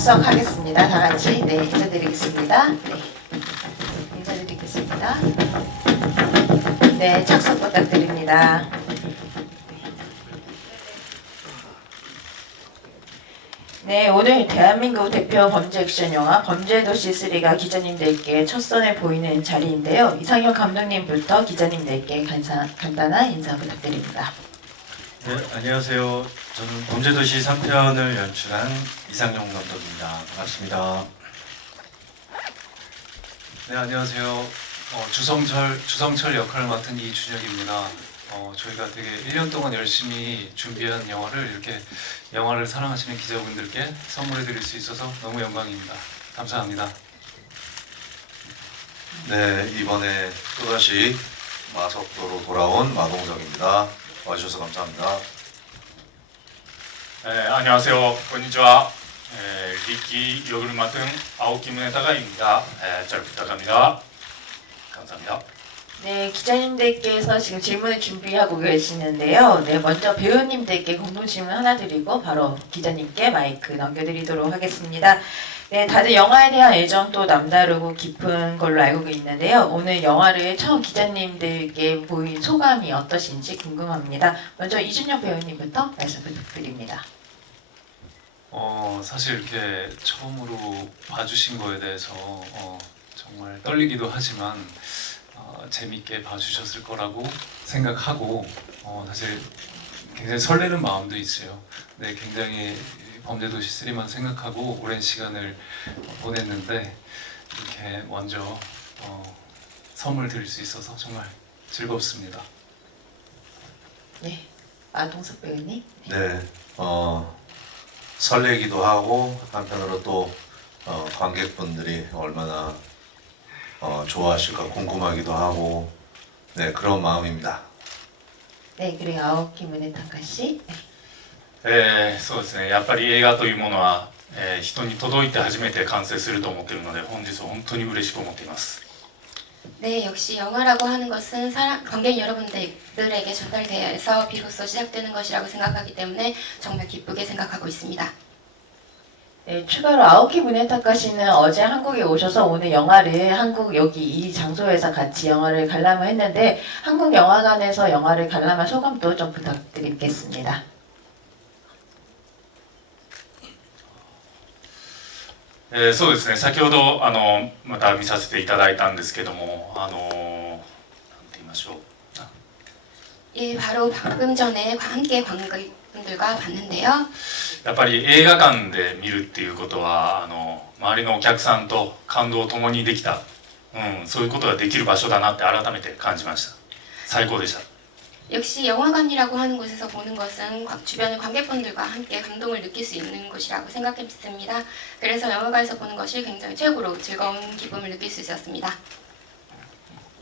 착석하겠습니다. 다 같이 인사드리겠습니다. 인사드리겠습니다. 착석 부탁드립니다. 오늘 대한민국 대표 범죄 액션 영화 범죄도시 3가 기자님들께 첫 선을 보이는 자리인데요. 이상형 감독님부터 기자님들께 간단한 인사 부탁드립니다. 네, 안녕하세요. 저는 범죄도시 3편을 연출한 이상용 감독입니다. 반갑습니다. 네, 안녕하세요. 주성철 역할을 맡은 이준혁입니다. 저희가 되게 1년 동안 열심히 준비한 영화를 이렇게 영화를 사랑하시는 기자분들께 선물해 드릴 수 있어서 너무 영광입니다. 감사합니다. 네, 이번에 또다시 마석도로 돌아온 마동석입니다. 와주셔서 감사합니다. 안녕하세요. こんにちは. 리키 역을 맡은 아오키 무네타가입니다. 잘 부탁합니다. 감사합니다. 기자님들께서 지금 질문을 준비하고 계시는데요. 먼저 배우님들께 공동 질문 하나 드리고 바로 기자님께 마이크 넘겨드리도록 하겠습니다. 다들 영화에 대한 애정도 남다르고 깊은 걸로 알고 있는데요. 오늘 영화를 처음 기자님들께 보인 소감이 어떠신지 궁금합니다. 먼저 이준혁 배우님부터 말씀 부탁드립니다. 사실 이렇게 처음으로 봐주신 거에 대해서 정말 떨리기도 하지만 재밌게 봐주셨을 거라고 생각하고 사실 굉장히 설레는 마음도 있어요. 굉장히 범죄도시 3만 생각하고 오랜 시간을 보냈는데 이렇게 먼저 선물 드릴 수 있어서 정말 즐겁습니다. 마동석 배우님. 네, 설레기도 하고 한편으로 또 관객분들이 얼마나 좋아하실까 궁금하기도 하고 그런 마음입니다. 그리고 아오키 무네타카 씨. そうですね。やっぱり映画というものは、人に届いて初めて完成すると思っているので、本日は本当に嬉しく思っています。 역시 영화라고 하는 것은 관객 여러분들에게 전달되어서 비로소 시작되는 것이라고 생각하기 때문에 정말 기쁘게 생각하고 있습니다. 추가로 아오키 무네타카 씨는 어제 한국에 오셔서 오늘 영화를 여기 이 장소에서 같이 영화를 관람을 했는데 한국 영화관에서 영화를 관람한 소감도 좀 부탁드리겠습니다. そうですね。先ほどまた見させていただいたんですけども、なんて言いましょう。 바로 방금 전에 함께 관객분들과 봤는데요. やっぱり映画館で見るっていうことは周りのお客さんと感動を共にできた、そういうことができる場所だなって改めて感じました。最高でした。 역시 영화관이라고 하는 곳에서 보는 것은 주변의 관객분들과 함께 감동을 느낄 수 있는 곳이라고 생각했습니다. 그래서 영화관에서 보는 것이 굉장히 최고로 즐거운 기쁨을 느낄 수 있었습니다.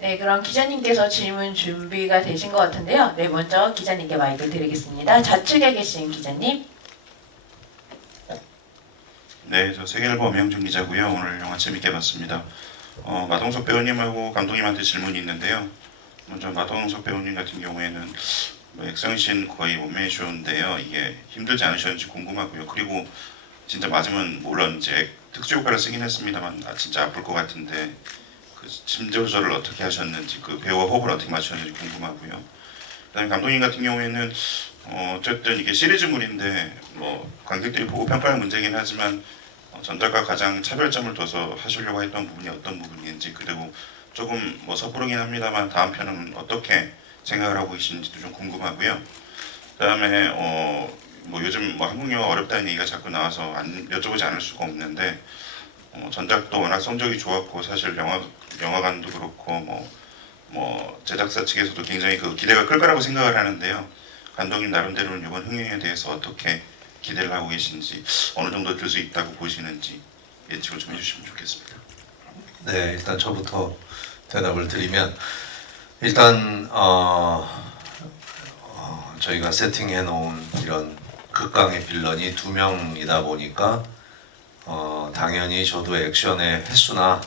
그럼 기자님께서 질문 준비가 되신 것 같은데요. 먼저 기자님께 마이크 드리겠습니다. 좌측에 계신 기자님. 네, 저 세계일보 명준 기자고요. 오늘 영화 재밌게 봤습니다. 마동석 배우님하고 감독님한테 질문이 있는데요. 먼저 마동석 배우님 같은 경우에는 액션씬 거의 원맨쇼인데요. 이게 힘들지 않으셨는지 궁금하고요. 그리고 진짜 맞으면 물론 이제 특수 효과를 쓰긴 했습니다만 진짜 아플 것 같은데 그 심 조절을 어떻게 하셨는지 그 배우와 호흡을 어떻게 맞추셨는지 궁금하고요. 그다음에 감독님 같은 경우에는 어쨌든 이게 시리즈물인데 관객들이 보고 평가할 문제긴 하지만 전작과 가장 차별점을 둬서 하시려고 했던 부분이 어떤 부분인지 그리고 조금 섣부르긴 합니다만 다음 편은 어떻게 생각을 하고 계시는지도 좀 궁금하고요. 그다음에 요즘 한국 영화 어렵다는 얘기가 자꾸 나와서 여쭤보지 않을 수가 없는데 전작도 워낙 성적이 좋았고 사실 영화관도 그렇고 제작사 측에서도 굉장히 그 기대가 클 거라고 생각을 하는데요. 감독님 나름대로는 이번 흥행에 대해서 어떻게 기대를 하고 계신지 어느 정도 들 수 있다고 보시는지 예측을 좀 해주시면 좋겠습니다. 네, 일단 저부터 대답을 드리면 일단 저희가 세팅해 놓은 이런 극강의 빌런이 2명이다 보니까 당연히 저도 액션의 횟수나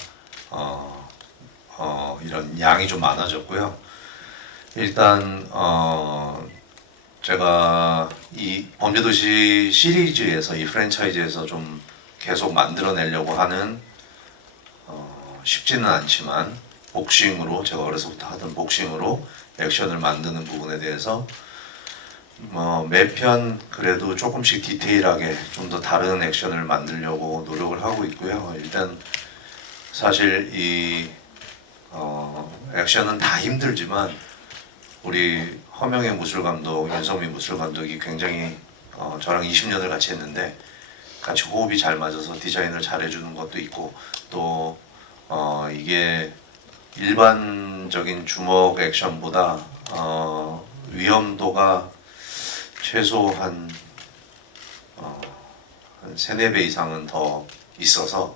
이런 양이 좀 많아졌고요. 일단 제가 이 범죄도시 시리즈에서 이 프랜차이즈에서 좀 계속 만들어내려고 하는 쉽지는 않지만 복싱으로 제가 어려서부터 하던 복싱으로 액션을 만드는 부분에 대해서 매 편 그래도 조금씩 디테일하게 좀 더 다른 액션을 만들려고 노력을 하고 있고요. 일단 사실 이 액션은 다 힘들지만 우리 허명의 무술 감독, 윤성민 무술 감독이 굉장히 저랑 20년을 같이 했는데 같이 호흡이 잘 맞아서 디자인을 잘 해주는 것도 있고 또 이게 일반적인 주먹 액션보다 위험도가 최소 한 3, 4배 이상은 더 있어서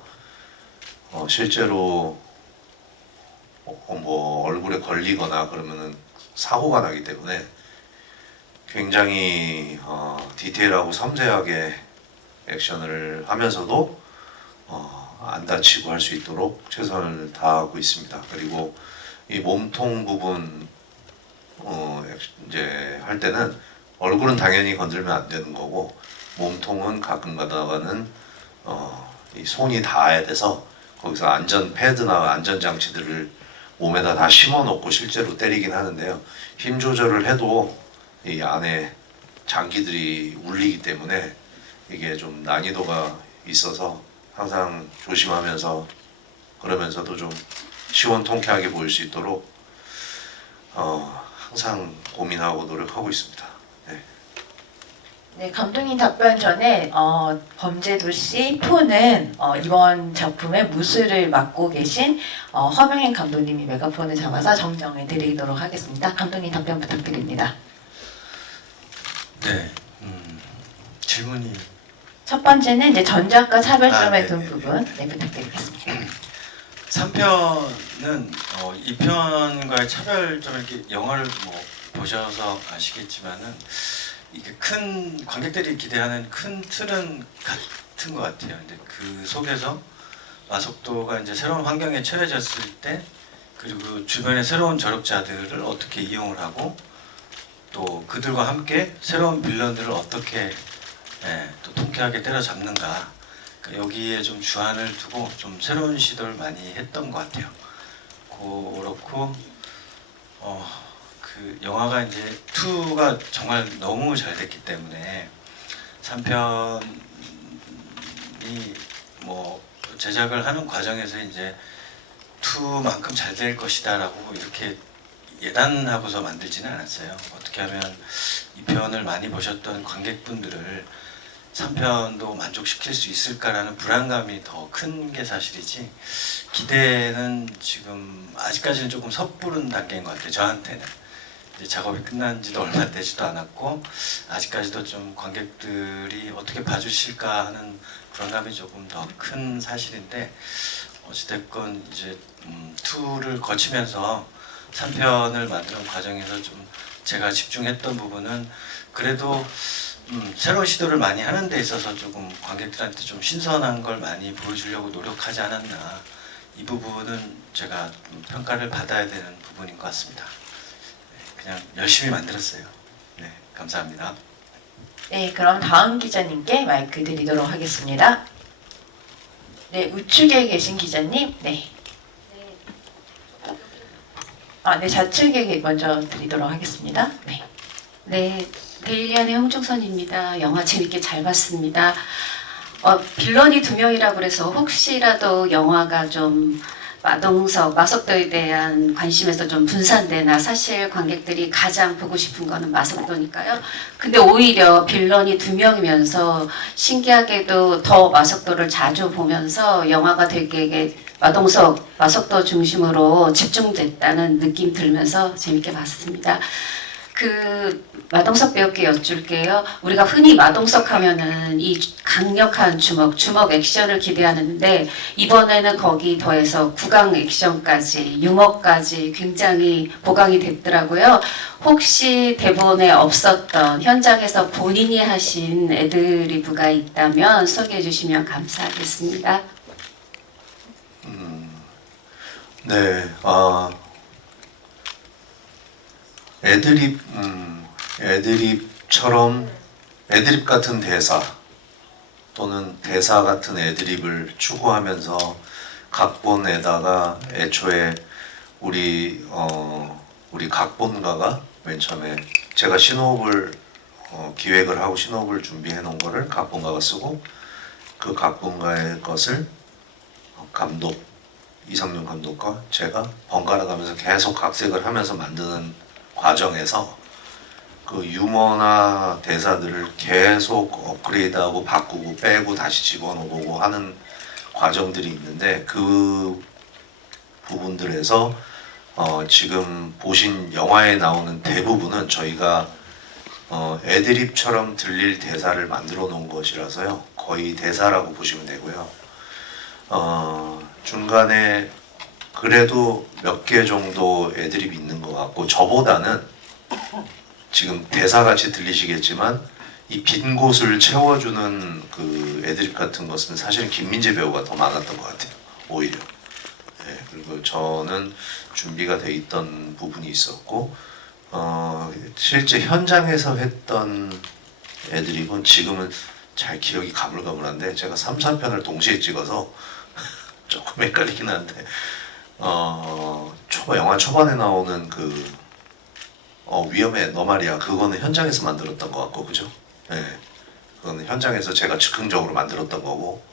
실제로 뭐 얼굴에 걸리거나 그러면은 사고가 나기 때문에 굉장히 디테일하고 섬세하게 액션을 하면서도 안 다치고 할 수 있도록 최선을 다하고 있습니다. 그리고 이 몸통 부분 이제 할 때는 얼굴은 당연히 건들면 안 되는 거고 몸통은 가끔 가다가는 이 손이 닿아야 돼서 거기서 안전 패드나 안전 장치들을 몸에다 다 심어 놓고 실제로 때리긴 하는데요. 힘 조절을 해도 이 안에 장기들이 울리기 때문에 이게 좀 난이도가 있어서 항상 조심하면서 그러면서도 좀 시원통쾌하게 보일 수 있도록 항상 고민하고 노력하고 있습니다. 네. 네, 감독님 답변 전에 범죄도시 4는 이번 작품의 무술을 맡고 계신 허명인 감독님이 메가폰을 잡아서 정정해 드리도록 하겠습니다. 감독님 답변 부탁드립니다. 네, 질문이 첫 번째는 이제 전작과 차별점에 네, 둔 네, 부분 부탁드리겠습니다. 3편은 2편과의 차별점 이렇게 영화를 뭐 보셔서 아시겠지만은 이게 큰 관객들이 기대하는 큰 틀은 같은 것 같아요. 근데 그 속에서 마속도가 이제 새로운 환경에 처해졌을 때 그리고 주변의 새로운 저력자들을 어떻게 이용을 하고 또 그들과 함께 새로운 빌런들을 어떻게 또 통쾌하게 때려잡는가 그러니까 여기에 좀 주안을 두고 좀 새로운 시도를 많이 했던 것 같아요. 그렇고 그 영화가 이제 2가 정말 너무 잘 됐기 때문에 3편이 뭐 제작을 하는 과정에서 이제 2만큼 잘 될 것이다라고 이렇게 예단하고서 만들지는 않았어요. 어떻게 하면 2편을 많이 보셨던 관객분들을 3편도 만족시킬 수 있을까라는 불안감이 더 큰 게 사실이지 기대는 지금 아직까지는 조금 섣부른 단계인 것 같아요. 저한테는 이제 작업이 끝난 지도 얼마 되지도 않았고 아직까지도 좀 관객들이 어떻게 봐주실까 하는 불안감이 조금 더 큰 사실인데 어찌됐건 이제 2를 거치면서 3편을 만드는 과정에서 좀 제가 집중했던 부분은 그래도 새로운 시도를 많이 하는 데 있어서 조금 관객들한테 좀 신선한 걸 많이 보여주려고 노력하지 않았나 이 부분은 제가 평가를 받아야 되는 부분인 것 같습니다. 그냥 열심히 만들었어요. 네, 감사합니다. 네, 그럼 다음 기자님께 마이크 드리도록 하겠습니다. 네, 우측에 계신 기자님. 네. 네, 좌측에 먼저 드리도록 하겠습니다. 네. 네, 데일리안의 홍중선입니다. 영화 재밌게 잘 봤습니다. 빌런이 2명이라고 그래서 혹시라도 영화가 좀 마속도에 대한 관심에서 좀 분산되나 사실 관객들이 가장 보고 싶은 거는 마속도니까요. 근데 오히려 빌런이 2명이면서 신기하게도 더 마속도를 자주 보면서 영화가 되게 마속도 중심으로 집중됐다는 느낌 들면서 재밌게 봤습니다. 그 마동석 배우께 여쭐게요. 우리가 흔히 마동석 하면은 이 강력한 주먹 액션을 기대하는데 이번에는 거기 더해서 구강 액션까지 유머까지 굉장히 보강이 됐더라고요. 혹시 대본에 없었던 현장에서 본인이 하신 애드리브가 있다면 소개해 주시면 감사하겠습니다. 네, 애드립처럼 애드립 같은 대사 또는 대사 같은 애드립을 추구하면서 각본에다가 애초에 우리 각본가가 맨 처음에 제가 신호흡을 기획을 하고 신호흡을 준비해 놓은 거를 각본가가 쓰고 그 각본가의 것을 감독 이상윤 감독과 제가 번갈아 가면서 계속 각색을 하면서 만드는 과정에서 그 유머나 대사들을 계속 업그레이드하고 바꾸고 빼고 다시 집어넣고 하는 과정들이 있는데 그 부분들에서 지금 보신 영화에 나오는 대부분은 저희가 애드립처럼 들릴 대사를 만들어 놓은 것이라서요. 거의 대사라고 보시면 되고요. 중간에 그래도 몇 개 정도 애드립이 있는 것 같고 저보다는 지금 대사같이 들리시겠지만 이 빈 곳을 채워주는 그 애드립 같은 것은 사실은 김민재 배우가 더 많았던 것 같아요. 오히려. 네, 그리고 저는 준비가 돼 있던 부분이 있었고 실제 현장에서 했던 애드립은 지금은 잘 기억이 가물가물한데 제가 3, 4편을 동시에 찍어서 조금 헷갈리긴 한데 영화 초반에 나오는 그 위험해 너 말이야 그거는 현장에서 만들었던 것 같고 그죠? 네, 그거는 현장에서 제가 즉흥적으로 만들었던 거고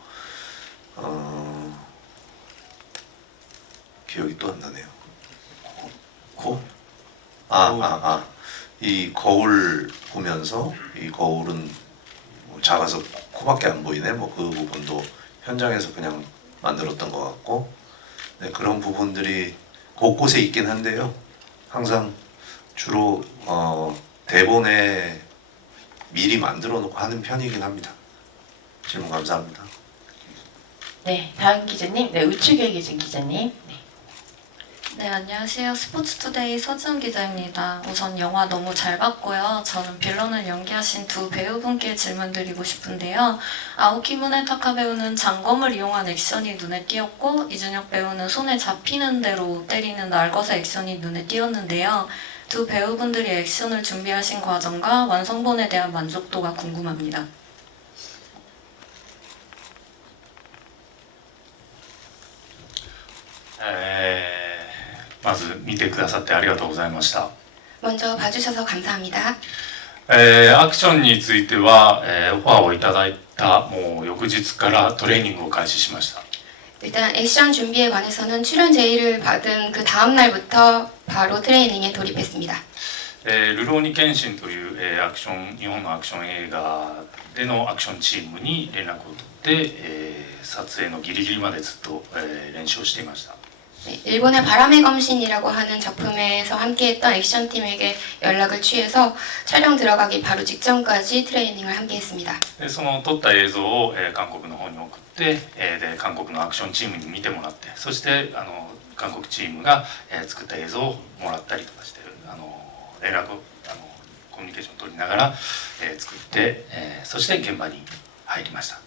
기억이 또 안 나네요. 이 거울 보면서 이 거울은 뭐 작아서 코밖에 안 보이네. 뭐 그 부분도 현장에서 그냥 만들었던 것 같고, 네, 그런 부분들이 곳곳에 있긴 한데요. 항상 주로 대본에 미리 만들어 놓고 하는 편이긴 합니다. 질문 감사합니다. 네, 다음 기자님, 네, 우측에 계신 기자님. 네. 네, 안녕하세요. 스포츠투데이 서지은 기자입니다. 우선 영화 너무 잘 봤고요. 저는 빌런을 연기하신 두 배우분께 질문드리고 싶은데요. 아오키 무네타카 배우는 장검을 이용한 액션이 눈에 띄었고 이준혁 배우는 손에 잡히는 대로 때리는 날것의 액션이 눈에 띄었는데요. 두 배우분들이 액션을 준비하신 과정과 완성본에 대한 만족도가 궁금합니다. 예まず見てくださってありがとうございました。 먼저 봐주셔서 감사합니다. アクションについては、オファーをいただいたもう翌日からトレーニングを開始しました。 일단 액션 준비에 관해서는 출연 제의를 받은 그 다음 날부터 바로 트레이닝에 돌입했습니다. ルローニケンシンという、日本のアクション映画でのアクションチームに連絡を取って、撮影のギリギリまでずっと、練習をしていました。 네, 일본의 바람의 검신이라고 하는 작품에서 함께했던 액션팀에게 연락을 취해서 촬영 들어가기 바로 직전까지 트레이닝을 함께했습니다. でその撮った映像を、韓国の方に送って、で韓国のアクションチームに見てもらって、そして韓国チームが、作った映像をもらったりとかして連絡をコミュニケーションを取りながら、作って、そして現場に入りました。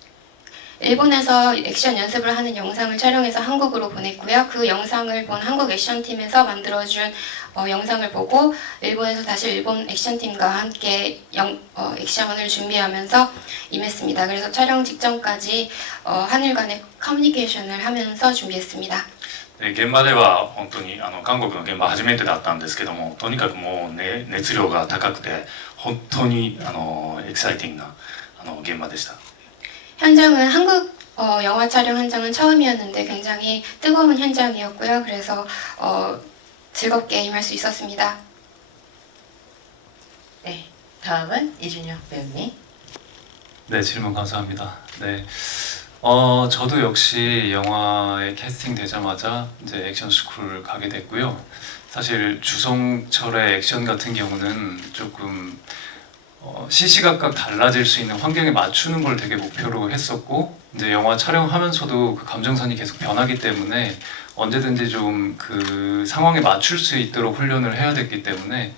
일본에서 액션 연습을 하는 영상을 촬영해서 한국으로 보냈고요. 그 영상을 본 한국 액션팀에서 만들어준 영상을 보고 일본에서 다시 일본 액션팀과 함께 액션을 준비하면서 임했습니다. 그래서 촬영 직전까지 한일 간의 커뮤니케이션을 하면서 준비했습니다. 現場では本当に韓国の現場初めてだったんですけども、とにかくもう、ね、熱量が高くて本当にエキサイティングな現場でした。 현장은 한국 영화 촬영 현장은 처음이었는데 굉장히 뜨거운 현장이었고요. 그래서 즐겁게 임할 수 있었습니다. 네, 다음은 이준혁 배우님. 네, 질문 감사합니다. 네, 저도 역시 영화에 캐스팅 되자마자 이제 액션 스쿨 가게 됐고요. 사실 주성철의 액션 같은 경우는 조금 시시각각 달라질 수 있는 환경에 맞추는 걸 되게 목표로 했었고, 이제 영화 촬영하면서도 그 감정선이 계속 변하기 때문에 언제든지 좀 그 상황에 맞출 수 있도록 훈련을 해야 됐기 때문에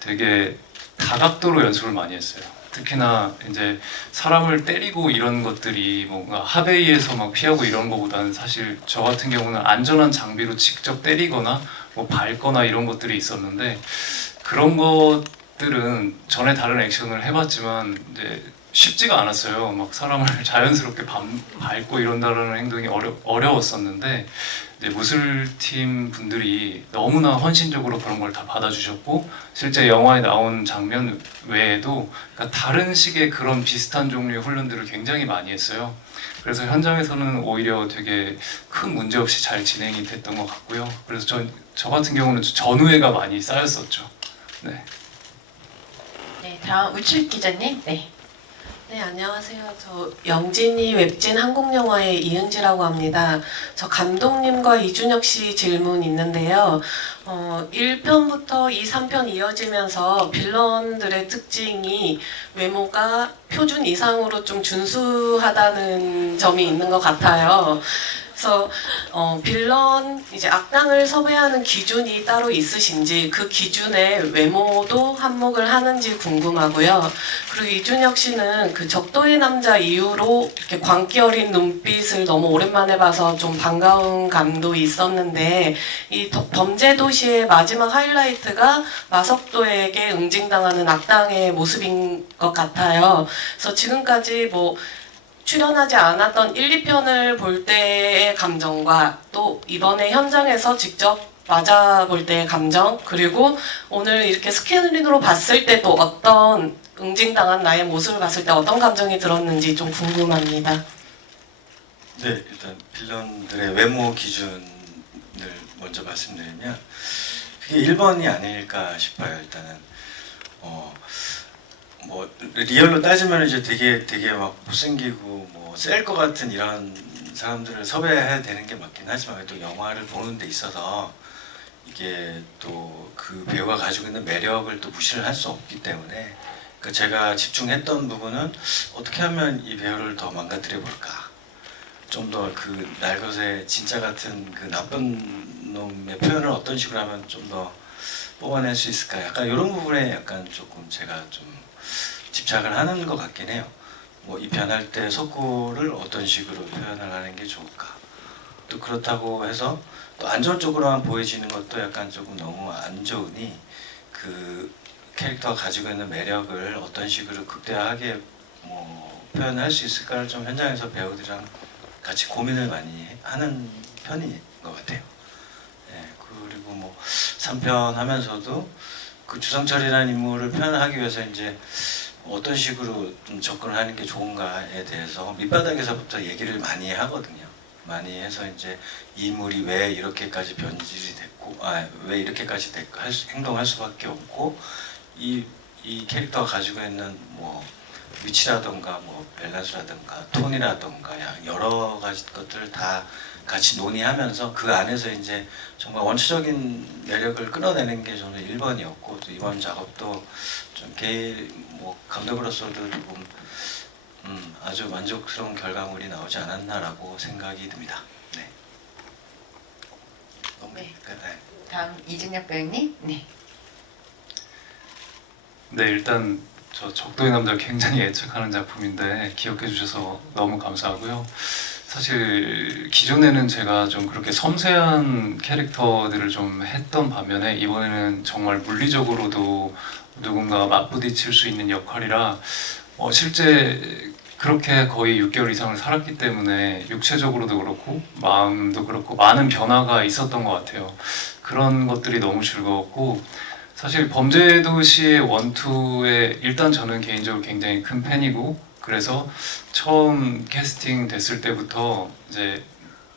되게 다각도로 연습을 많이 했어요. 특히나 이제 사람을 때리고 이런 것들이 뭔가 하베이에서 막 피하고 이런 거보다는 사실 저 같은 경우는 안전한 장비로 직접 때리거나 뭐 밟거나 이런 것들이 있었는데, 그런 것들은 전에 다른 액션을 해봤지만 이제 쉽지가 않았어요. 막 사람을 자연스럽게 밟고 이런다라는 행동이 어려웠었는데 이제 무술팀 분들이 너무나 헌신적으로 그런 걸 다 받아주셨고 실제 영화에 나온 장면 외에도 그러니까 다른 식의 그런 비슷한 종류의 훈련들을 굉장히 많이 했어요. 그래서 현장에서는 오히려 되게 큰 문제 없이 잘 진행이 됐던 것 같고요. 그래서 저 같은 경우는 전우회가 많이 쌓였었죠. 네. 네, 다음 우측 기자님. 네. 네, 안녕하세요. 저 영진이 웹진 한국영화의 이은지라고 합니다. 저 감독님과 이준혁 씨 질문 있는데요. 1편부터 2, 3편 이어지면서 빌런들의 특징이 외모가 표준 이상으로 좀 준수하다는 점이 있는 것 같아요. 그래서 빌런 이제 악당을 섭외하는 기준이 따로 있으신지 그 기준에 외모도 한몫을 하는지 궁금하고요. 그리고 이준혁 씨는 그 적도의 남자 이후로 이렇게 광기 어린 눈빛을 너무 오랜만에 봐서 좀 반가운 감도 있었는데 이 범죄도시의 마지막 하이라이트가 마석도에게 응징당하는 악당의 모습인 것 같아요. 그래서 지금까지 뭐 출연하지 않았던 1, 2편을 볼 때의 감정과 또 이번에 현장에서 직접 맞아볼 때의 감정 그리고 오늘 이렇게 스크린으로 봤을 때도 어떤 응징당한 나의 모습을 봤을 때 어떤 감정이 들었는지 좀 궁금합니다. 네, 일단 빌런들의 외모 기준을 먼저 말씀드리면 그게 1번이 아닐까 싶어요. 일단은 뭐 리얼로 따지면 이제 되게 막 못생기고 뭐 셀 것 같은 이런 사람들을 섭외해야 되는 게 맞긴 하지만 또 영화를 보는 데 있어서 이게 또 그 배우가 가지고 있는 매력을 또 무시를 할 수 없기 때문에 그러니까 제가 집중했던 부분은 어떻게 하면 이 배우를 더 망가뜨려 볼까, 좀 더 그 날것의 진짜 같은 그 나쁜 놈의 표현을 어떤 식으로 하면 좀 더 뽑아낼 수 있을까, 약간 이런 부분에 약간 조금 제가 좀 집착을 하는 것 같긴 해요. 뭐 이 편 할 때 석구를 어떤 식으로 표현을 하는 게 좋을까, 또 그렇다고 해서 또 안 좋은 쪽으로만 보여지는 것도 약간 조금 너무 안 좋으니 그 캐릭터가 가지고 있는 매력을 어떤 식으로 극대화하게 뭐 표현할 수 있을까를 좀 현장에서 배우들이랑 같이 고민을 많이 하는 편인 것 같아요. 네, 그리고 뭐 3편 하면서도 그 주성철이라는 인물을 표현하기 위해서 이제 어떤 식으로 좀 접근을 하는 게 좋은가에 대해서 밑바닥에서부터 얘기를 많이 하거든요. 많이 해서 이제 이 인물이 왜 이렇게까지 변질이 됐고, 왜 이렇게까지 행동할 수밖에 없고, 이 캐릭터가 가지고 있는 뭐 위치라던가 뭐 밸런스라던가 톤이라던가 여러 가지 것들을 다 같이 논의하면서 그 안에서 이제 정말 원초적인 매력을 끌어내는 게 저는 1번이었고, 또 이번 작업도 좀 뭐 감독으로서도 조금 아주 만족스러운 결과물이 나오지 않았나라고 생각이 듭니다. 네. 네. 네. 다음 이준혁 배우님. 네. 네, 일단 저 적도의 남자 굉장히 애착하는 작품인데 기억해 주셔서 너무 감사하고요. 사실 기존에는 제가 좀 그렇게 섬세한 캐릭터들을 좀 했던 반면에 이번에는 정말 물리적으로도 누군가 맞부딪힐 수 있는 역할이라 실제 그렇게 거의 6개월 이상을 살았기 때문에 육체적으로도 그렇고 마음도 그렇고 많은 변화가 있었던 것 같아요. 그런 것들이 너무 즐거웠고, 사실 범죄도시의 원투에 일단 저는 개인적으로 굉장히 큰 팬이고, 그래서 처음 캐스팅 됐을 때부터 이제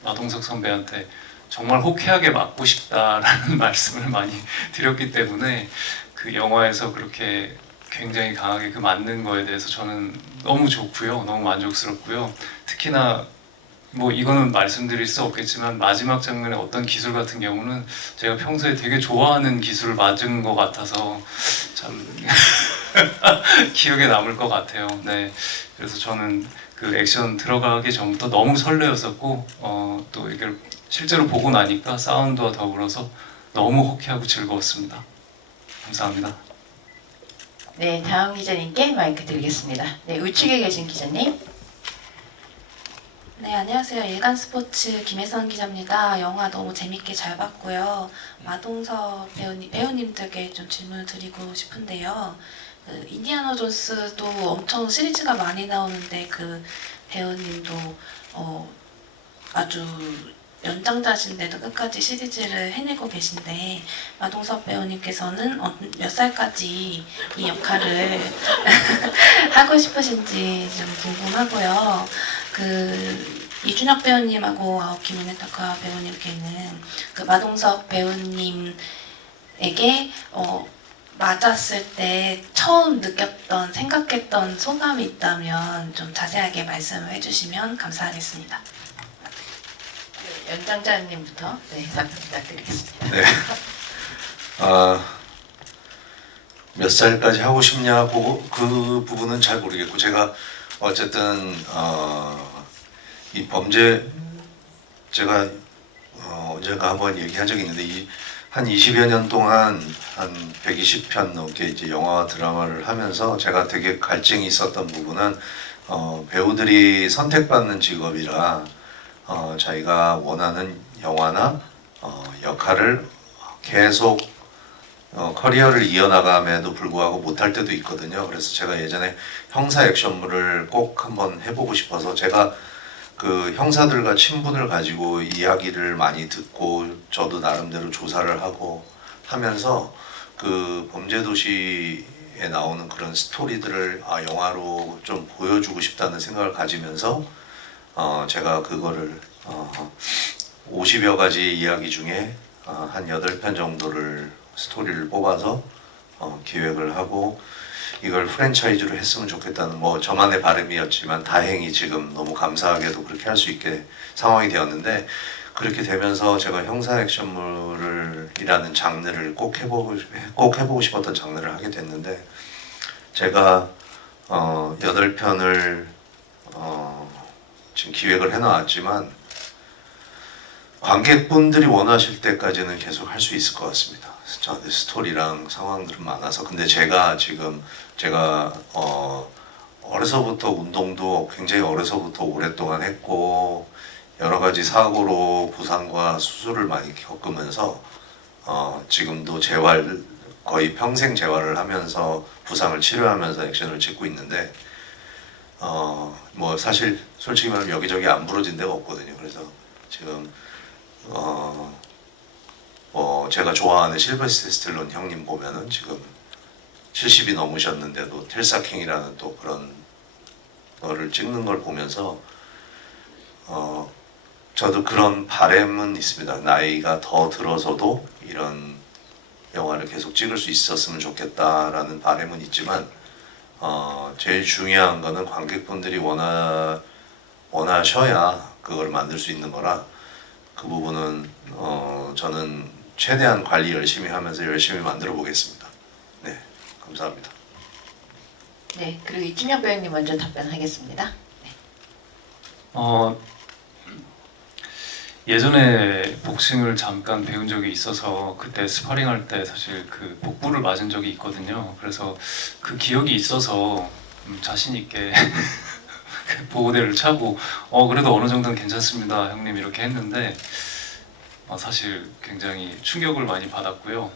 마동석 선배한테 정말 호쾌하게 맞고 싶다라는 말씀을 많이 드렸기 때문에 그 영화에서 그렇게 굉장히 강하게 그 맞는 거에 대해서 저는 너무 좋고요, 너무 만족스럽고요. 특히나 뭐 이거는 말씀드릴 수 없겠지만 마지막 장면의 어떤 기술 같은 경우는 제가 평소에 되게 좋아하는 기술을 맞은 것 같아서 참 기억에 남을 것 같아요. 네, 그래서 저는 그 액션 들어가기 전부터 너무 설레었었고 또 이걸 실제로 보고 나니까 사운드와 더불어서 너무 호쾌하고 즐거웠습니다. 감사합니다. 네, 다음 기자님께 마이크 드리겠습니다. 네, 우측에 계신 기자님. 네, 안녕하세요. 일간스포츠 김혜선 기자입니다. 영화 너무 재밌게 잘 봤고요. 마동석 배우님들께 좀 질문을 드리고 싶은데요. 인디아나 존스도 엄청 시리즈가 많이 나오는데 그 배우님도 아주 연장자신데도 끝까지 시리즈를 해내고 계신데 마동석 배우님께서는 몇 살까지 이 역할을 하고 싶으신지 좀 궁금하고요. 그 이준혁 배우님하고 아오키 무네타카 배우님께는 그 마동석 배우님에게 맞았을 때 처음 느꼈던 생각했던 소감이 있다면 좀 자세하게 말씀을 해주시면 감사하겠습니다. 연장자님부터 답변 부탁드리겠습니다. 네. 몇 살까지 하고 싶냐고 그 부분은 잘 모르겠고 제가 어쨌든 이 범죄 제가 언젠가 한번 얘기한 적이 있는데 한 20여 년 동안 한 120편 넘게 이제 영화와 드라마를 하면서 제가 되게 갈증이 있었던 부분은 배우들이 선택받는 직업이라 자기가 원하는 영화나 역할을 계속 커리어를 이어나감에도 불구하고 못할 때도 있거든요. 그래서 제가 예전에 형사 액션물을 꼭 한번 해보고 싶어서 제가 그 형사들과 친분을 가지고 이야기를 많이 듣고 저도 나름대로 조사를 하고 하면서 그 범죄도시에 나오는 그런 스토리들을 영화로 좀 보여주고 싶다는 생각을 가지면서 제가 그거를 50여 가지 이야기 중에 한 8편 정도를 스토리를 뽑아서 기획을 하고 이걸 프랜차이즈로 했으면 좋겠다는 저만의 바람이었지만 다행히 지금 너무 감사하게도 그렇게 할 수 있게 상황이 되었는데 그렇게 되면서 제가 형사 액션물이라는 장르를 꼭 해보고 싶었던 장르를 하게 됐는데 제가 8편을 지금 기획을 해놨지만 관객분들이 원하실 때까지는 계속 할 수 있을 것 같습니다. 저한테 스토리랑 상황들은 많아서 근데 제가 어려서부터 운동도 굉장히 어려서부터 오랫동안 했고 여러 가지 사고로 부상과 수술을 많이 겪으면서 지금도 거의 평생 재활을 하면서 부상을 치료하면서 액션을 찍고 있는데 사실 솔직히 말하면 여기저기 안 부러진 데가 없거든요. 그래서 지금 제가 좋아하는 실베스트 스텔론 형님 보면은 지금 70이 넘으셨는데도 텔사킹이라는 또 그런 거를 찍는 걸 보면서 저도 그런 바람은 있습니다. 나이가 더 들어서도 이런 영화를 계속 찍을 수 있었으면 좋겠다라는 바람은 있지만 제일 중요한 거는 관객분들이 원하셔야 그걸 만들 수 있는 거라 그 부분은 저는 최대한 관리 열심히 하면서 열심히 만들어 보겠습니다. 네, 감사합니다. 네, 그리고 이준혁 배우님 먼저 답변하겠습니다. 네. 예전에 복싱을 잠깐 배운 적이 있어서 그때 스파링할 때 사실 그 복부를 맞은 적이 있거든요. 그래서 그 기억이 있어서 자신 있게 그 보호대를 차고 그래도 어느 정도는 괜찮습니다 형님 이렇게 했는데 사실 굉장히 충격을 많이 받았고요.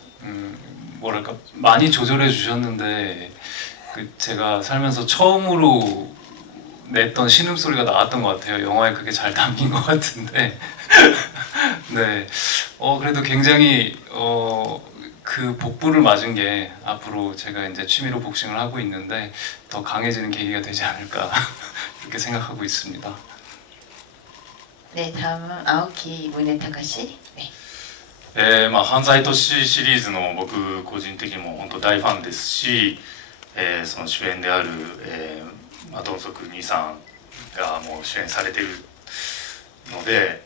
뭐랄까 많이 조절해 주셨는데 제가 살면서 처음으로 냈던 신음소리가 나왔던 것 같아요. 영화에 그게 잘 담긴 것 같은데 네, 그래도 굉장히 그 복부를 맞은 게 앞으로 제가 이제 취미로 복싱을 하고 있는데 더 강해지는 계기가 되지 않을까 이렇게 생각하고 있습니다. 네, 다음은 아오키 무네타카 씨. 네. 犯罪都市シリーズの僕個人的にも本当大ファンですし、その主演である、マドンソク兄さんがもう主演されているので、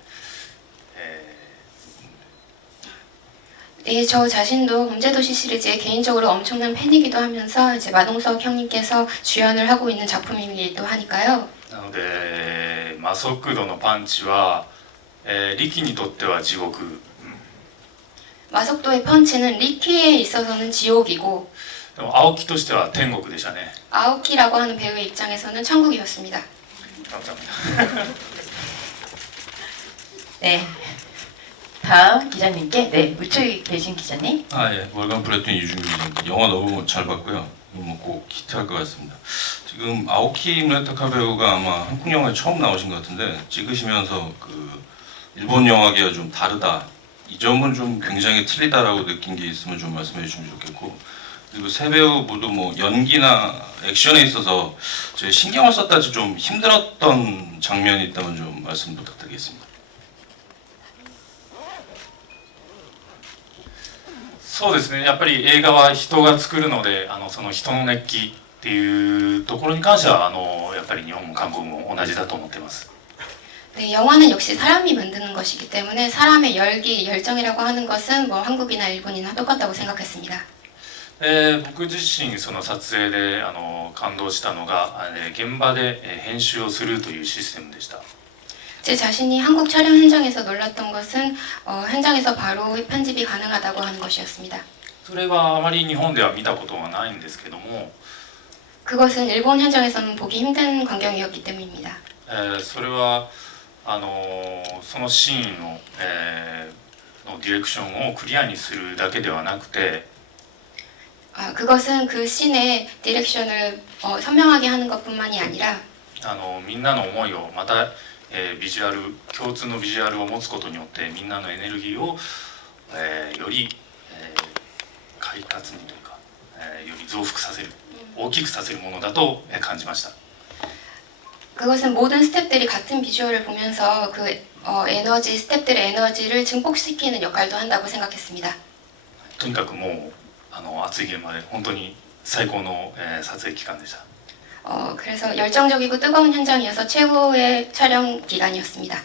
네, 저 자신도 범죄도시 시리즈의 개인적으로 엄청난 팬이기도 하면서 이제 마동석 형님께서 주연을 하고 있는 작품이기도 하니까요. なので、速度のパンチは、力にとっては地獄。 마속도의 펀치는 리키에 있어서는 지옥이고 でも青木としては天国でしたね。 아오키라고 하는 배우의 입장에서는 천국이었습니다. 감사합니다. 네. 다음 기자님께 우측에 계신 기자님. 예, 월간 브레튼 이준규 기자입니다. 영화 너무 잘 봤고요. 꼭 기특할 것 같습니다. 지금 아오키 무라타카 배우가 아마 한국 영화에 처음 나오신 것 같은데 찍으시면서 그 일본 영화계와 좀 다르다, 이 점은 좀 굉장히 틀리다라고 느낀 게 있으면 좀 말씀해 주시면 좋겠고, 그리고 세 배우 모두 뭐 연기나 액션에 있어서 제 신경을 썼다지 좀 힘들었던 장면이 있다면 좀 말씀 부탁드리겠습니다. そうですね、やっぱり映画は人が作るので、その人の熱気っていうところに関してはやっぱり日本も韓国も同じだと思っています。 네, 영화는 역시 사람이 만드는 것이기 때문에 사람의 열기, 열정이라고 하는 것은 뭐 한국이나 일본이나 똑같다고 생각했습니다. 僕自身その撮影で感動したのが現場で編集をするというシステムでした。 제 자신이 한국 촬영 현장에서 놀랐던 것은 현장에서 바로 편집이 가능하다고 하는 것이었습니다. それはあまり日本では見たことがないんですけども、 그것은 일본 현장에서는 보기 힘든 광경이었기 때문입니다. それはそのシーンののディレクションをクリアにするだけではなくて、 그것은 그 씬의 디렉션을 선명하게 하는 것뿐만이 아니라 みんなの思いをまたビジュアル、共通のビジュアルを持つことによってみんなのエネルギーをより快活にというかより増幅させる、大きくさせるものだと感じました。 그것은 모든 스태프들이 같은 비주얼을 보면서 그 에너지, 스태프들의 에너지를 증폭시키는 역할도 한다고 생각했습니다. とにかくもう暑い現場で本当に最高の撮影期間でした。 그래서 열정적이고 뜨거운 현장이어서 최고의 촬영 기간이었습니다.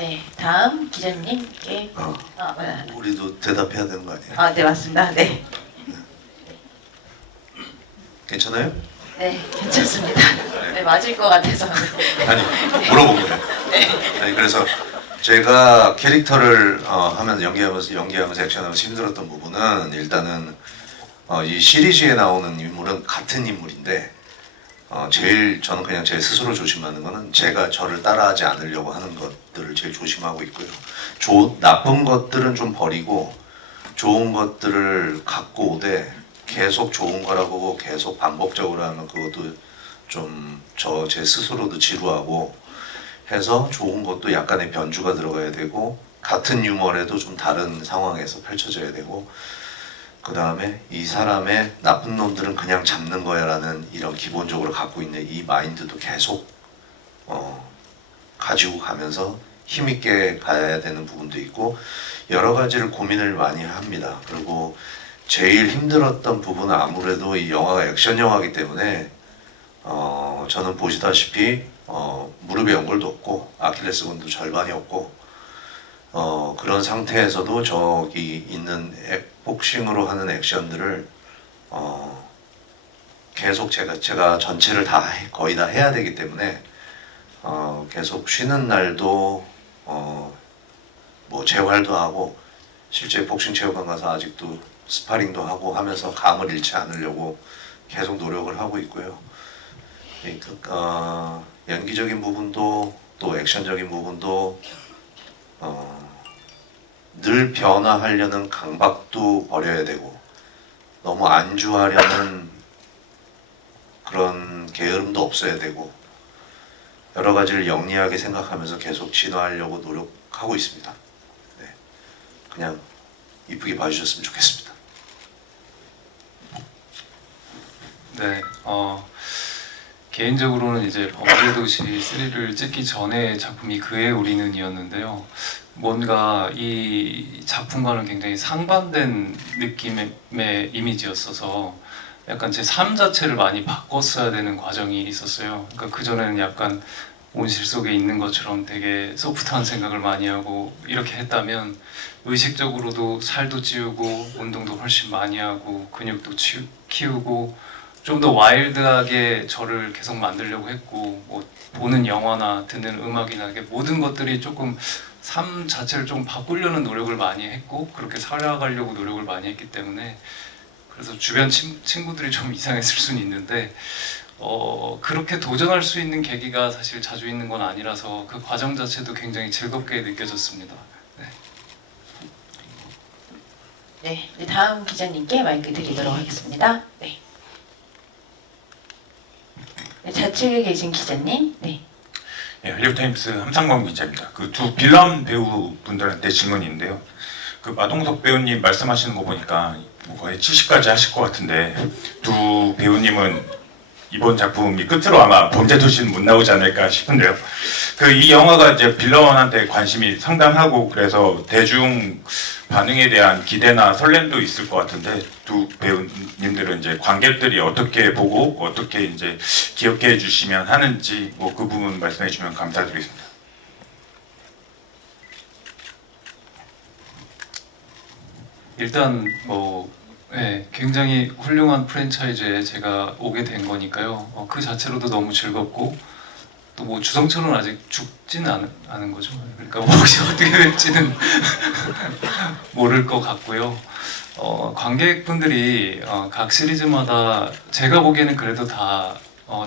네, 다음 기자님께. 우리도 대답해야 되는 거 아니에요? 네, 맞습니다. 네. 괜찮아요? 네, 괜찮습니다. 네, 맞을 것 같아서. 아니, 물어본 거예요. 네. 아니, 그래서 제가 캐릭터를 하면서 연기하면서 액션하면서 힘들었던 부분은 일단은 이 시리즈에 나오는 인물은 같은 인물인데 제일 저는 그냥 제 스스로 조심하는 거는 제가 저를 따라하지 않으려고 하는 것들을 제일 조심하고 있고요. 나쁜 것들은 좀 버리고 좋은 것들을 갖고 오되 계속 좋은 거라고 계속 반복적으로 하면 그것도 좀 제 스스로도 지루하고 해서 좋은 것도 약간의 변주가 들어가야 되고 같은 유머래도 좀 다른 상황에서 펼쳐져야 되고 그 다음에 이 사람의 나쁜 놈들은 그냥 잡는 거야 라는 이런 기본적으로 갖고 있는 이 마인드도 계속 가지고 가면서 힘있게 가야 되는 부분도 있고 여러 가지를 고민을 많이 합니다. 그리고 제일 힘들었던 부분은 아무래도 이 영화가 액션 영화이기 때문에 저는 보시다시피 무릎에 연골도 없고 아킬레스건도 절반이 없고 그런 상태에서도 저기 있는 복싱으로 하는 액션들을 계속 제가 전체를 거의 다 해야 되기 때문에 계속 쉬는 날도 뭐 재활도 하고 실제 복싱 체육관 가서 아직도 스파링도 하고 하면서 감을 잃지 않으려고 계속 노력을 하고 있고요. 연기적인 부분도 또 액션적인 부분도 늘 변화하려는 강박도 버려야 되고 너무 안주하려는 그런 게으름도 없어야 되고 여러 가지를 영리하게 생각하면서 계속 진화하려고 노력하고 있습니다. 네. 그냥 이쁘게 봐주셨으면 좋겠습니다. 네, 개인적으로는 이제 범죄 도시 3를 찍기 전에 작품이 그의 우리는이었는데요. 뭔가 이 작품과는 굉장히 상반된 느낌의 이미지였어서 약간 제 삶 자체를 많이 바꿨어야 되는 과정이 있었어요. 그러니까 그전에는 약간 온실 속에 있는 것처럼 되게 소프트한 생각을 많이 하고 이렇게 했다면 의식적으로도 살도 찌우고 운동도 훨씬 많이 하고 근육도 키우고 좀 더 와일드하게 저를 계속 만들려고 했고 뭐 보는 영화나 듣는 음악이나 모든 것들이 조금 삶 자체를 좀 바꾸려는 노력을 많이 했고 그렇게 살아가려고 노력을 많이 했기 때문에 그래서 주변 친구들이 좀 이상했을 수는 있는데 그렇게 도전할 수 있는 계기가 사실 자주 있는 건 아니라서 그 과정 자체도 굉장히 즐겁게 느껴졌습니다. 네. 네, 네, 다음 기자님께 마이크 드리도록 하겠습니다. 네. 네, 좌측에 계신 기자님. 네. 예, 할리우드타임스 함상범 기자입니다. 그 두 빌런 배우분들한테 질문인데요. 그 마동석 배우님 말씀하시는 거 보니까 뭐 거의 70까지 하실 것 같은데 두 배우님은 이번 작품이 끝으로 아마 범죄도시는 못 나오지 않을까 싶은데요. 그 이 영화가 이제 빌런한테 관심이 상당하고 그래서 대중 반응에 대한 기대나 설렘도 있을 것 같은데 두 배우님들은 이제 관객들이 어떻게 보고 어떻게 이제 기억해 주시면 하는지 뭐 그 부분 말씀해 주시면 감사드리겠습니다. 일단 뭐 네, 굉장히 훌륭한 프랜차이즈에 제가 오게 된 거니까요. 그 자체로도 너무 즐겁고 또 뭐 주성철은 아직 죽지는 않은 거죠. 그러니까 뭐 혹시 어떻게 될지는 모를 것 같고요. 관객분들이 각 시리즈마다 제가 보기에는 그래도 다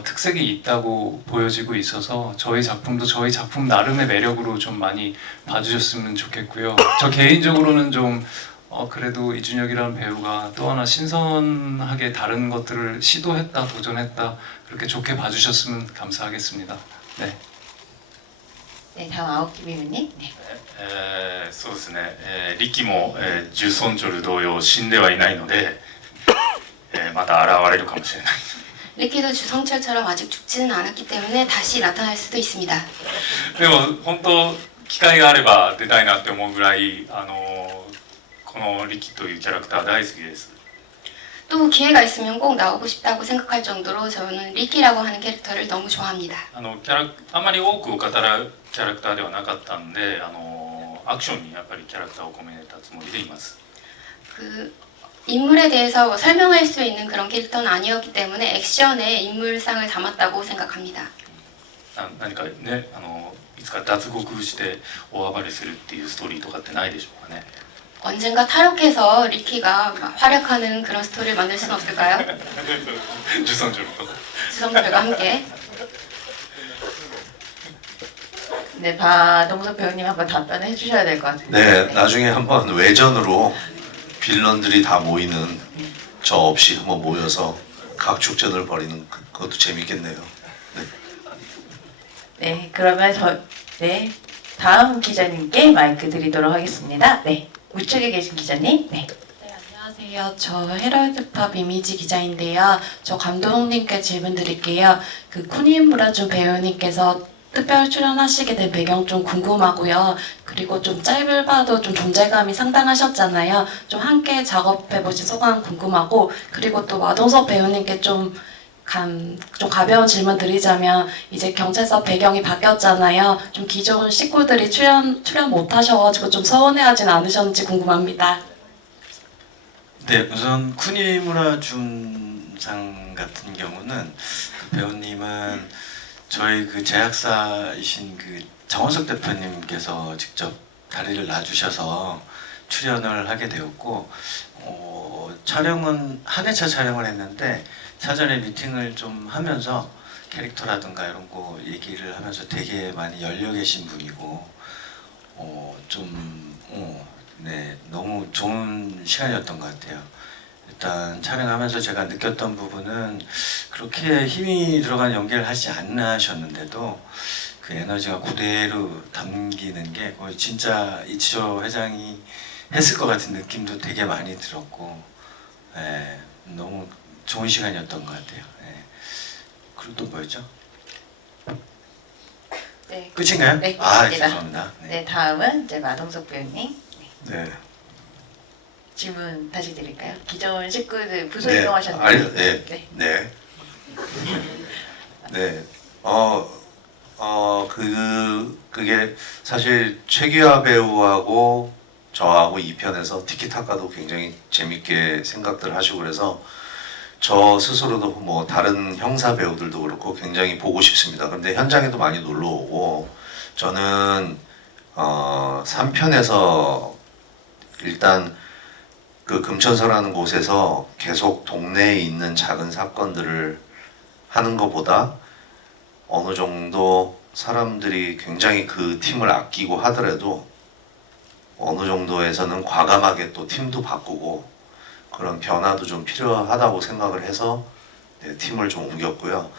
특색이 있다고 보여지고 있어서 저희 작품도 저희 작품 나름의 매력으로 좀 많이 봐주셨으면 좋겠고요. 저 개인적으로는 좀 그래도 이준혁이라는 배우가 또 하나 신선하게 다른 것들을 시도했다, 도전했다 그렇게 좋게 봐주셨으면 감사하겠습니다. 네. 네, 다음 아오키 배우님. 네. そうですね、リキも、ジュソンチョル同様死んではいないので、また現れるかもしれない。 리키도 주성철처럼 아직 죽지는 않았기 때문에 다시 나타날 수도 있습니다. でも本当機会があれば出たいなって思うぐらいこのリキというキャラクター大好きです。 또 기회가 있으면 꼭 나오고 싶다고 생각할 정도로 저는 리키라고 하는 캐릭터를 너무 좋아합니다. あまり多く語るキャラクターではなかったんでアクションにやっぱりキャラクターを込めたつもりでいます。 그 인물에 대해서 설명할 수 있는 그런 캐릭터는 아니었기 때문에 액션에 인물상을 담았다고 생각합니다. 何かねいつか脱獄して大暴れするっていうストーリーとかってないでしょうかね。 언젠가 탈옥해서 리키가 막 활약하는 그런 스토리를 만들 수는 없을까요? ジュソンチョルと 주성철과 함께. 네, 마동석 배우님 한번 답변해 주셔야 될 것 같은데. 네, 나중에 한번 외전으로 빌런들이 다 모이는 저 없이 한번 모여서 각축전을 벌이는 그것도 재밌겠네요. 네. 네, 그러면 네, 다음 기자님께 마이크 드리도록 하겠습니다. 네, 우측에 계신 기자님. 네. 네, 안녕하세요. 저 헤럴드팝 이미지 기자인데요. 저 감독님께 질문 드릴게요. 그 쿠니인 무라준 배우님께서 특별 출연하시게 된 배경 좀 궁금하고요. 그리고 좀 짧을 봐도 좀 존재감이 상당하셨잖아요. 좀 함께 작업해보신 소감 궁금하고, 그리고 또 마동석 배우님께 좀 가벼운 질문 드리자면, 이제 경찰서 배경이 바뀌었잖아요. 좀 기존 식구들이 출연 못하셔가지고 좀 서운해하진 않으셨는지 궁금합니다. 네, 우선 쿠니무라 준상 같은 경우는 그 배우님은 저희 그 제작사이신 그 정원석 대표님께서 직접 다리를 놔주셔서 출연을 하게 되었고, 촬영은 한 회차 촬영을 했는데 사전에 미팅을 좀 하면서 캐릭터라든가 이런 거 얘기를 하면서 되게 많이 열려 계신 분이고, 네, 너무 좋은 시간이었던 것 같아요. 일단 촬영하면서 제가 느꼈던 부분은 그렇게 힘이 들어간 연기를 하지 않나 하셨는데도 그 에너지가 그대로 담기는 게 거의 진짜 이치조 회장이 했을 것 같은 느낌도 되게 많이 들었고, 너무 좋은 시간이었던 것 같아요. 그리고 또 뭐였죠? 네. 끝인가요? 네, 아, 끝입니다. 죄송합니다. 네, 다음은 이제 마동석 배우님. 네. 질문 다시 드릴까요? 기존 식구들 부서 네. 이동하셨나요? 네. 네. 네. 네. 그게 사실 최기화 배우하고 저하고 2편에서 티키타카도 굉장히 재밌게 생각들 하시고 그래서 저 스스로도 뭐 다른 형사 배우들도 그렇고 굉장히 보고 싶습니다. 근데 현장에도 많이 놀러 오고 저는 3편에서 일단 그 금천서라는 곳에서 계속 동네에 있는 작은 사건들을 하는 것보다 어느 정도 사람들이 굉장히 그 팀을 아끼고 하더라도 어느 정도에서는 과감하게 또 팀도 바꾸고 그런 변화도 좀 필요하다고 생각을 해서 네, 팀을 좀 옮겼고요.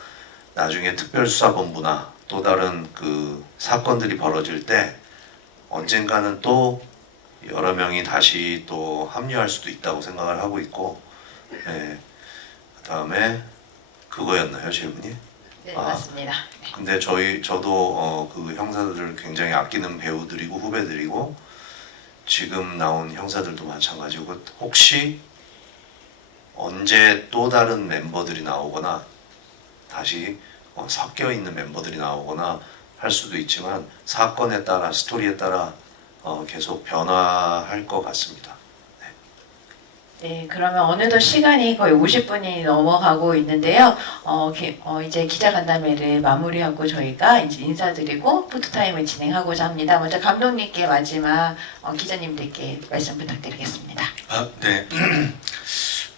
나중에 특별수사본부나 또 다른 그 사건들이 벌어질 때 언젠가는 또 여러 명이 다시 또 합류할 수도 있다고 생각을 하고 있고, 네, 그다음에 그거였나요 질문이? 네, 맞습니다. 근데 저도 그 형사들을 굉장히 아끼는 배우들이고 후배들이고 지금 나온 형사들도 마찬가지고 혹시 언제 또 다른 멤버들이 나오거나 다시 섞여 있는 멤버들이 나오거나 할 수도 있지만 사건에 따라 스토리에 따라 계속 변화할 것 같습니다. 네, 그러면 어느덧 시간이 거의 50분이 넘어가고 있는데요. 이제 기자간담회를 마무리하고 저희가 이제 인사드리고 포토타임을 진행하고자 합니다. 먼저 감독님께 마지막 기자님들께 말씀 부탁드리겠습니다. 네.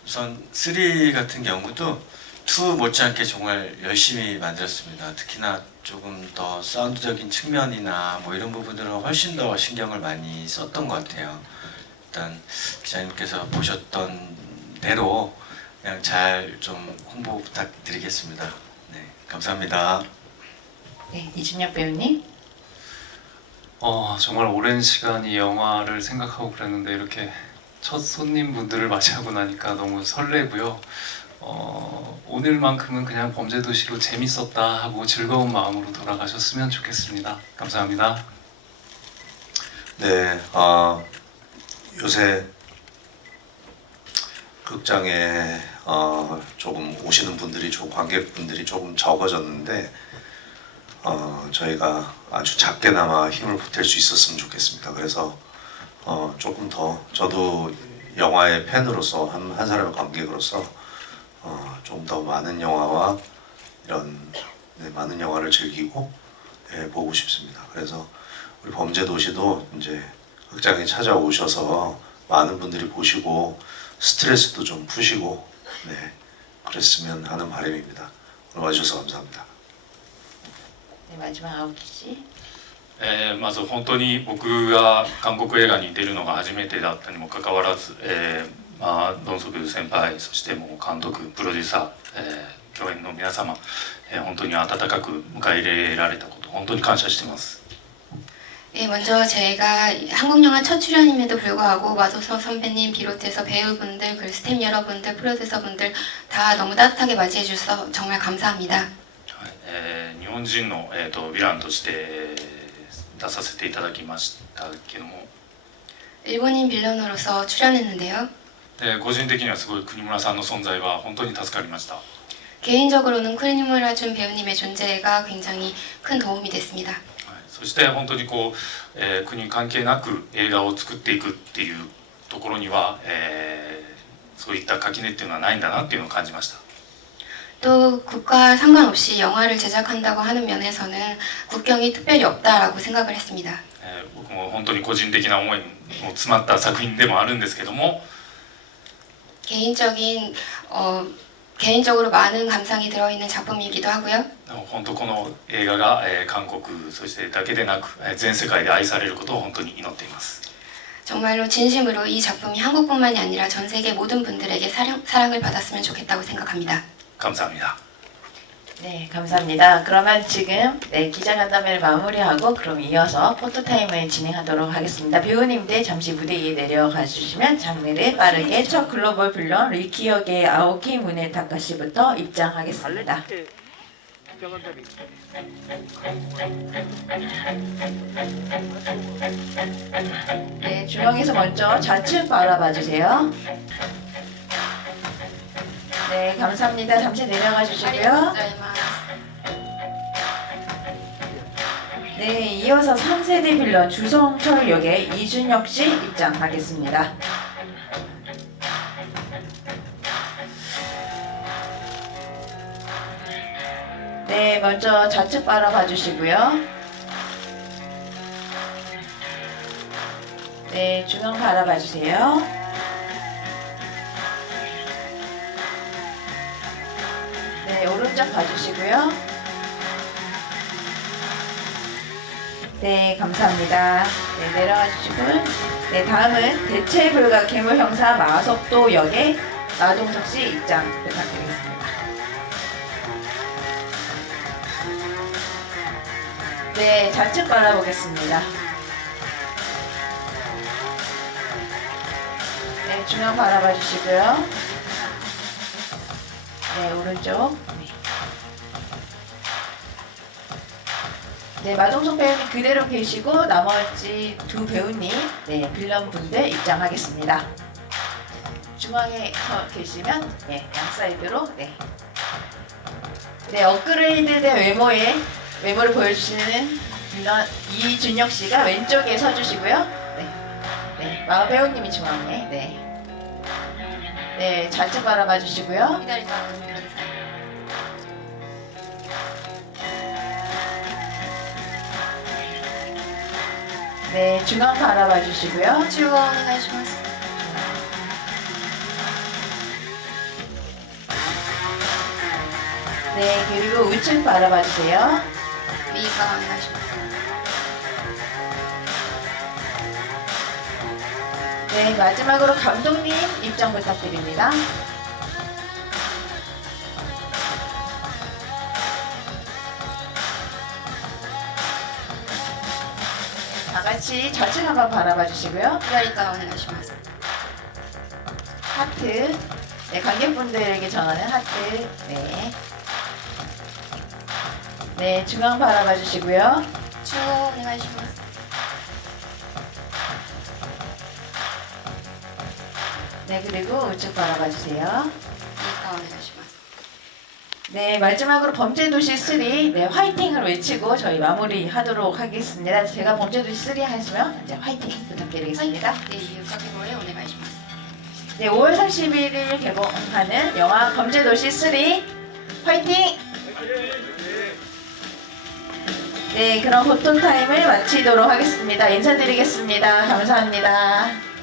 우선 3 같은 경우도 2 못지않게 정말 열심히 만들었습니다. 특히나 조금 더 사운드적인 측면이나 뭐 이런 부분들은 훨씬 더 신경을 많이 썼던 것 같아요. 일단 기자님께서 보셨던 대로 그냥 잘 좀 홍보 부탁드리겠습니다. 네, 감사합니다. 네, 이준혁 배우님. 정말 오랜 시간 이 영화를 생각하고 그랬는데 이렇게 첫 손님분들을 맞이하고 나니까 너무 설레고요. 오늘만큼은 그냥 범죄도시로 재밌었다 하고 즐거운 마음으로 돌아가셨으면 좋겠습니다. 감사합니다. 네, 요새 극장에 조금 오시는 분들이 관객분들이 조금 적어졌는데 저희가 아주 작게나마 힘을 보탤 수 있었으면 좋겠습니다. 그래서 조금 더 저도 영화의 팬으로서 한 사람의 관객으로서 좀 더 많은 영화와 이런 많은 영화를 즐기고 보고 싶습니다. 그래서 우리 범죄도시도 이제 극장에 찾아오셔서 많은 분들이 보시고 스트레스도 좀 푸시고 그랬으면 하는 바람입니다. 오늘 와주셔서 감사합니다. 네, 마지막 아웃기 씨. まず本当に僕が韓国映画に出るのが初めてだったにもかかわらず、ドンソク先輩、そしてもう監督、プロデューサー、共演の皆様、本当に温かく迎え入れられたこと本当に感謝しています。 네, 먼저 제가 한국 영화 첫 출연임에도 불구하고 마도석 선배님 비롯해서 배우분들, 그리고 스태프 여러분들, 프로듀서분들 다 너무 따뜻하게 맞이해 주셔서 정말 감사합니다. 日本人の、ヴィランとして出させていただきましたけども、 일본인 빌런으로서 출연했는데요. 個人的にはすごい国村さんの存在は本当に助かりました。 개인적으로는 쿠니무라 준 배우님의 존재가 굉장히 큰 도움이 됐습니다. そして本当に国関係なく映画を作っていくっていうところには、そういった垣根っていうのはないんだなっていうのを感じました。 또 국가 상관없이 영화를 제작한다고 하는 면에서는 국경이 특별히 없다라고 생각을 했습니다. 僕も本当に個人的な思いも詰まった作品でもあるんですけども、 개인적으로 많은 감상이 들어있는 작품이기도 하고요. 本当この映画が、韓国そしてだけでなく全世界で愛されることを本当に祈っています。 정말로 진심으로 이 작품이 한국뿐만이 아니라 전 세계 모든 분들에게 사랑을 받았으면 좋겠다고 생각합니다. 감사합니다. 네, 감사합니다. 그러면 지금 기자간담회를 마무리하고 그럼 이어서 포토타임을 진행하도록 하겠습니다. 배우님들 잠시 무대 위에 내려가 주시면 장르를 빠르게 첫 글로벌 빌런 리키 역의 아오키 무네타카 씨부터 입장하겠습니다. 네, 중앙에서 먼저 좌측 바라봐 주세요. 네, 감사합니다. 잠시 내려가 주시고요. 네, 이어서 3세대 빌런 주성철 역의 이준혁 씨 입장하겠습니다. 네, 먼저 좌측 바라봐 주시고요. 네, 중앙 바라봐 주세요. 네, 오른쪽 봐주시고요. 네, 감사합니다. 네, 내려가 주시고. 네, 다음은 대체 불가 괴물 형사 마석도 역의 마동석 씨 입장 부탁드리겠습니다. 네, 좌측 바라보겠습니다. 네, 중앙 바라봐 주시고요. 네, 오른쪽. 네, 마동석 배우님 그대로 계시고 나머지 두 배우님, 네, 빌런 분들 입장하겠습니다. 중앙에 서 계시면, 네, 양 사이드로, 네. 네, 업그레이드된 외모를 보여주시는 빌런 이준혁 씨가 왼쪽에 서주시고요. 네, 네, 마 배우님이 중앙에, 네. 네, 좌측 바라봐 주시고요. 기다리다 빌런 사이. 네, 중앙 바라봐 주시고요. 中央お願いします 네, 그리고 우측 바라봐 주세요. 右側お願いします 네, 마지막으로 감독님 입장 부탁드립니다. 다 같이 좌측 한번 바라봐 주시고요. 左側お願いします 하트. 네, 관객분들에게 전하는 하트. 네. 네, 중앙 바라봐 주시고요. 中央お願いします 네, 그리고 우측 바라봐 주세요. 右側お願いします 네, 마지막으로 범죄도시 3, 네, 화이팅을 외치고 저희 마무리하도록 하겠습니다. 제가 범죄도시 3 하시면 이제 화이팅 부탁드리겠습니다. っていう掛け声をお願いします 네, 5월 31일 개봉하는 영화 범죄도시 3 화이팅! 네, 그럼 보통 타임을 마치도록 하겠습니다. 인사드리겠습니다. 감사합니다.